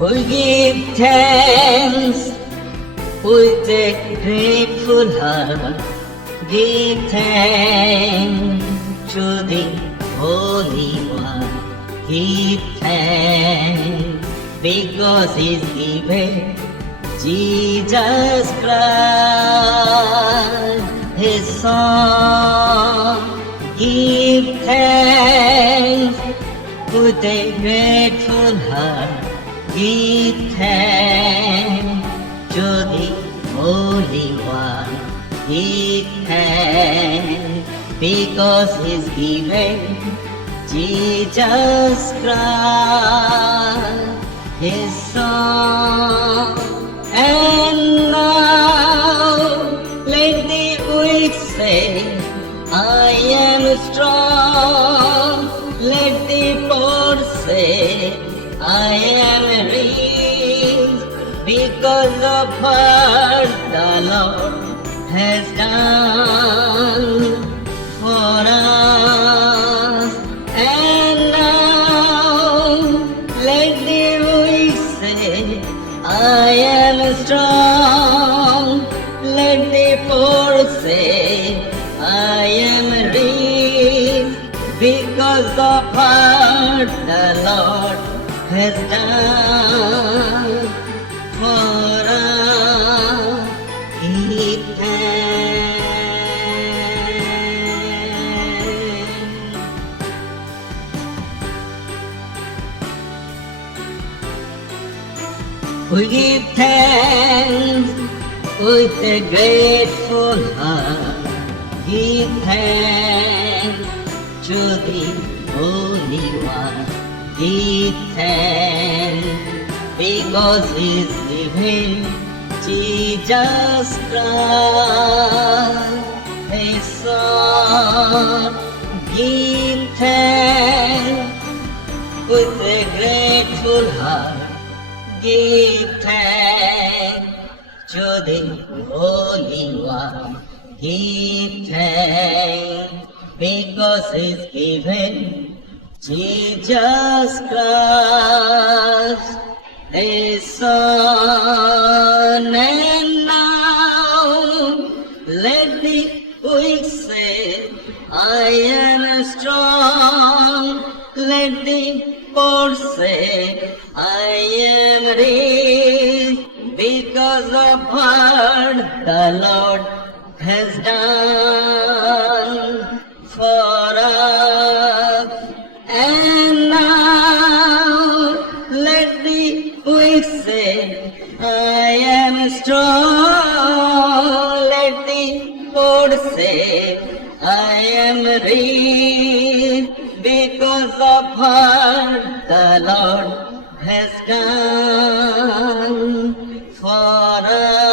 We give thanks with a grateful heart. Give thanks to the Holy One. Give thanks because He's given Jesus Christ, His Son. Give thanks with a grateful heart. Give thanks to the Holy One. Give thanks because He's given Jesus Christ, His Son. And now let the weak say, I am strong. Let the poor say, I am rich, because of what the Lord has done for us. And now let the weak say, I am strong. Let the poor say, I am rich, because of what the Lord has done for us. Give thanks. We give thanks with a grateful heart. Give thanks to the Holy One. Give thanks because He's given Jesus Christ, His Son. Give thanks with a grateful heart. Give thanks to the Holy One. Give thanks because He's given Jesus Christ, His Son. And now let the weak say, I am strong. Let the poor say, I am rich, because of what the Lord has done for us. And now let the weak say, I am strong. Let the poor say, I am rich, because of what the Lord has done for us.